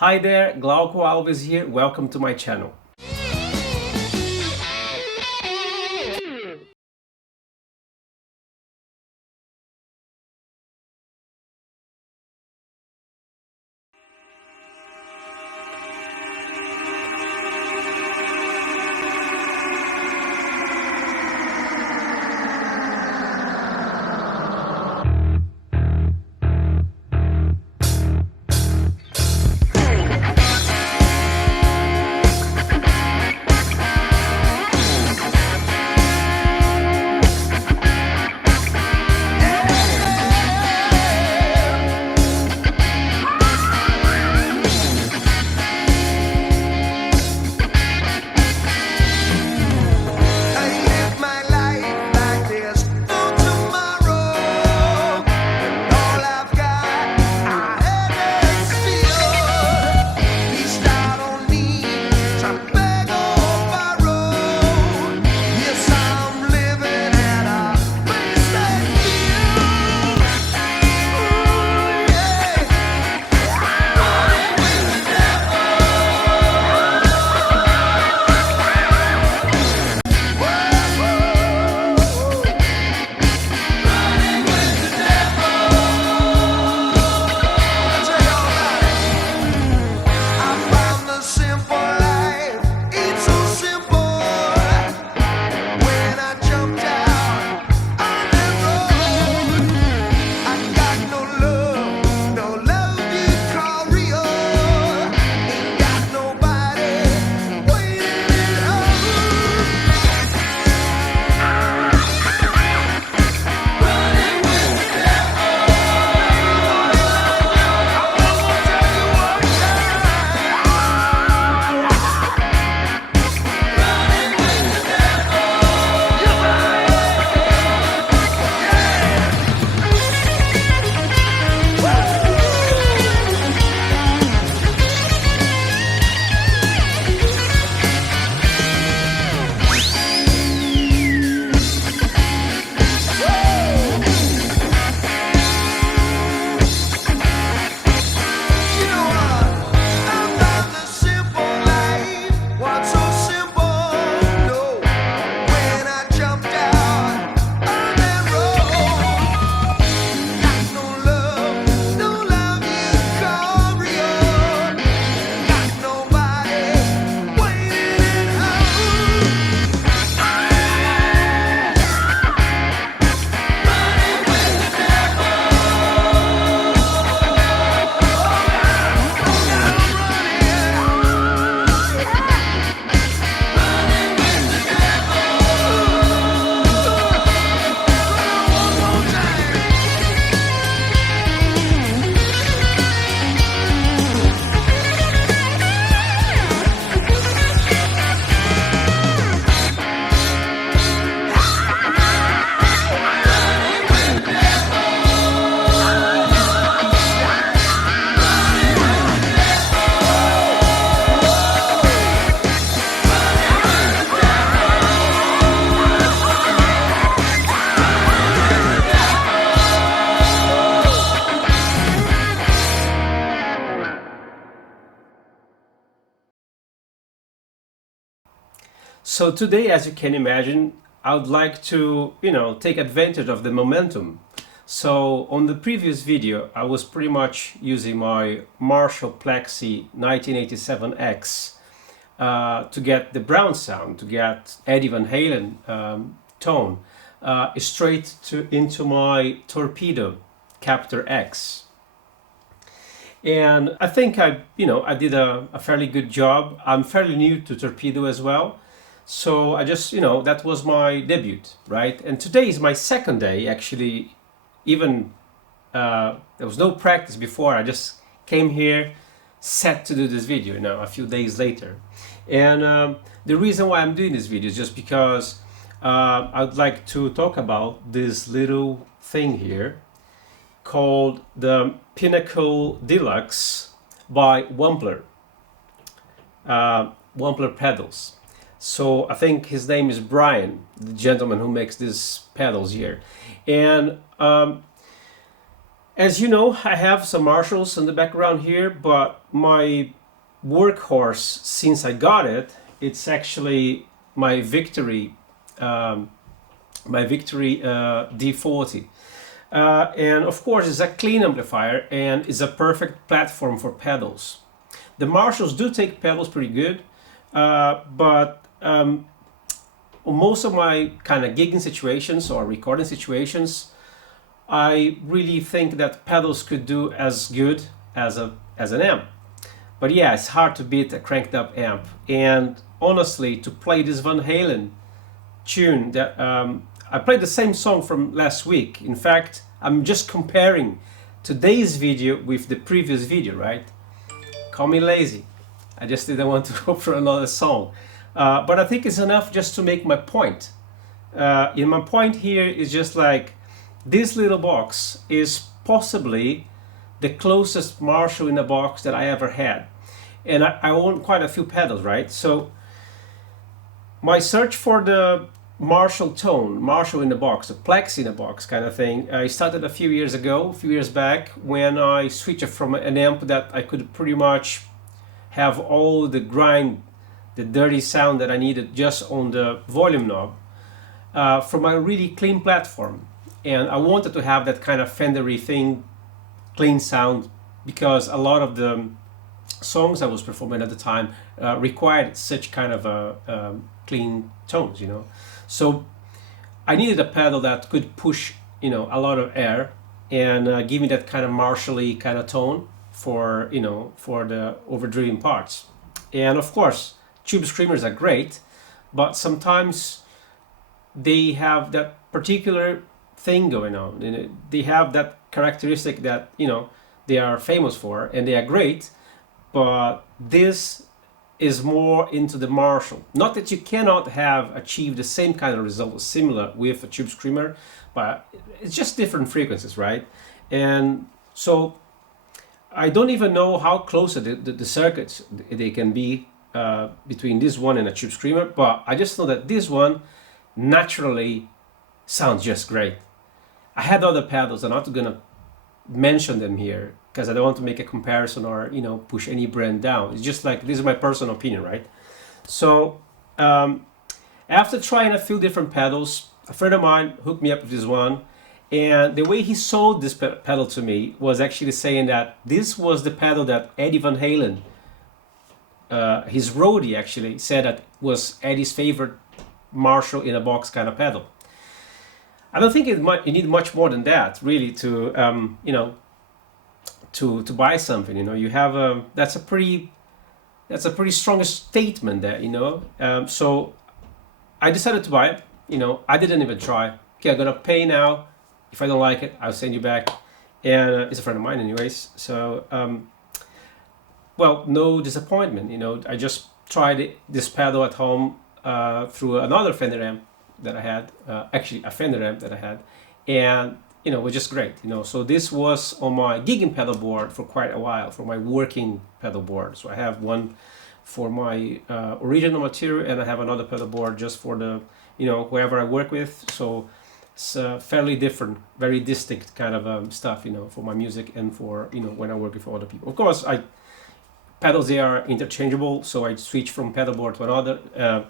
Hi there, Glauco Alves here, welcome to my channel. So today, as you can imagine, I would like to, take advantage of the momentum. So on the previous video, I was pretty much using my Marshall Plexi 1987X to get the brown sound, to get Eddie Van Halen tone straight into my Torpedo Captor X. And I think I did a fairly good job. I'm fairly new to Torpedo as well. So I just, that was my debut, right? And today is my second day, actually. Even there was no practice before. I just came here, set to do this video, a few days later. And the reason why I'm doing this video is just because I'd like to talk about this little thing here called the Pinnacle Deluxe by Wampler. Wampler pedals. So I think his name is Brian, the gentleman who makes these pedals here. And as you know, I have some Marshalls in the background here, but my workhorse since I got it. It's actually my Victory, D40. And of course it's a clean amplifier and it's a perfect platform for pedals. The Marshalls do take pedals pretty good, but most of my kind of gigging situations or recording situations, I really think that pedals could do as good as an amp. But yeah, it's hard to beat a cranked up amp. And honestly, to play this Van Halen tune, that I played the same song from last week. In fact, I'm just comparing today's video with the previous video, right? Call me lazy. I just didn't want to go for another song. But I think it's enough just to make my point. My point here is just like, this little box is possibly the closest Marshall in a box that I ever had. And I own quite a few pedals, right? So my search for the Marshall tone, Marshall in a box, a plexi in a box kind of thing, I started a few years back, when I switched from an amp that I could pretty much have all the grind, the dirty sound that I needed just on the volume knob, from a really clean platform. And I wanted to have that kind of Fendery thing, clean sound, because a lot of the songs I was performing at the time required such kind of clean tones, you know. So I needed a pedal that could push, you know, a lot of air and give me that kind of Marshall-y kind of tone for, you know, for the overdriven parts. And of course, tube screamers are great, but sometimes they have that particular thing going on. They have that characteristic that, you know, they are famous for, and they are great, but this is more into the Marshall. Not that you cannot have achieved the same kind of result similar with a tube screamer, but it's just different frequencies, right? And so I don't even know how close the circuits they can be between this one and a tube screamer, but I just know that this one naturally sounds just great. I had other pedals. I'm not gonna mention them here because I don't want to make a comparison or, you know, push any brand down. It's just like, this is my personal opinion, right? So after trying a few different pedals, a friend of mine hooked me up with this one, and the way he sold this pedal to me was actually saying that this was the pedal that Eddie Van Halen, his roadie, actually said that was Eddie's favorite Marshall in a box kind of pedal. I don't think you need much more than that, really, to you know, to buy something. You know, you have that's a pretty strong statement there. You know, so I decided to buy it. You know, I didn't even try. Okay, I'm gonna pay now. If I don't like it, I'll send you back. And it's a friend of mine, anyways. So well, no disappointment. You know, I just tried this pedal at home through another Fender amp that I had, actually a Fender amp that I had, and you know, it was just great. You know, so this was on my gigging pedal board for quite a while, for my working pedal board. So I have one for my original material, and I have another pedal board just for the, you know, whoever I work with. So it's fairly different, very distinct kind of stuff, you know, for my music and for, you know, when I work with other people. Of course, pedals, they are interchangeable, so I switch from pedal board to another.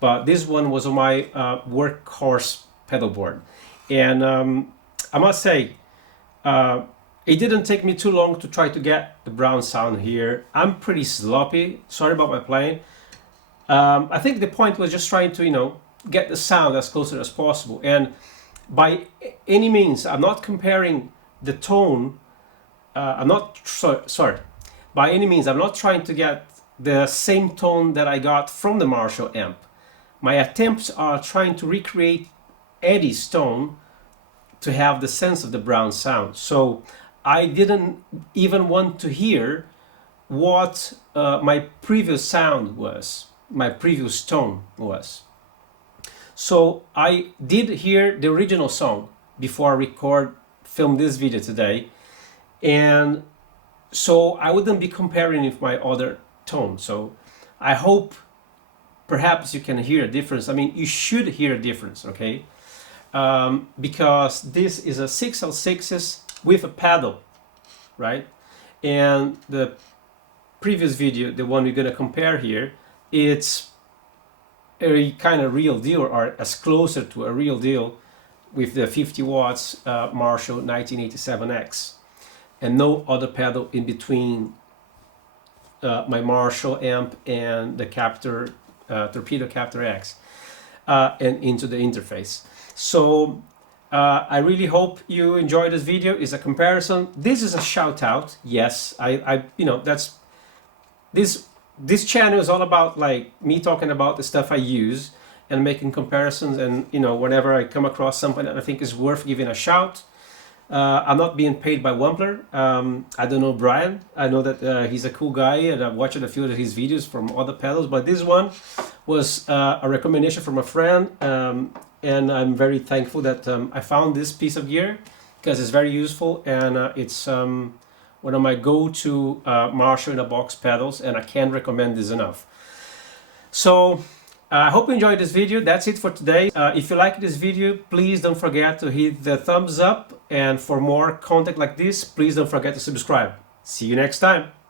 But this one was on my workhorse pedal board. And I must say, it didn't take me too long to try to get the brown sound here. I'm pretty sloppy, sorry about my playing. I think the point was just trying to, you know, get the sound as close as possible. And by any means, I'm not comparing the tone, sorry. By any means, I'm not trying to get the same tone that I got from the Marshall amp. My attempts are trying to recreate Eddie's tone to have the sense of the brown sound. So I didn't even want to hear what my previous sound was, my previous tone was. So I did hear the original song before I film this video today, and so I wouldn't be comparing with my other tone. So I hope perhaps you can hear a difference. I mean, you should hear a difference, okay? Because this is a 6L6s with a pedal, right? And the previous video, the one we're going to compare here, it's a kind of real deal, or as closer to a real deal, with the 50 watts Marshall 1987X, and no other pedal in between my Marshall amp and the Captor, Torpedo Captor X, and into the interface. So I really hope you enjoy this video. It's a comparison. This is a shout out. Yes, you know, that's this channel is all about like me talking about the stuff I use and making comparisons, and you know, whenever I come across something that I think is worth giving a shout. I'm not being paid by Wampler. I don't know Brian. I know that he's a cool guy, and I've watched a few of his videos from other pedals, but this one was a recommendation from a friend, and I'm very thankful that I found this piece of gear because it's very useful, and it's one of my go-to Marshall in a box pedals, and I can't recommend this enough. So I hope you enjoyed this video. That's it for today. If you like this video, please don't forget to hit the thumbs up, and for more content like this, please don't forget to subscribe. See you next time.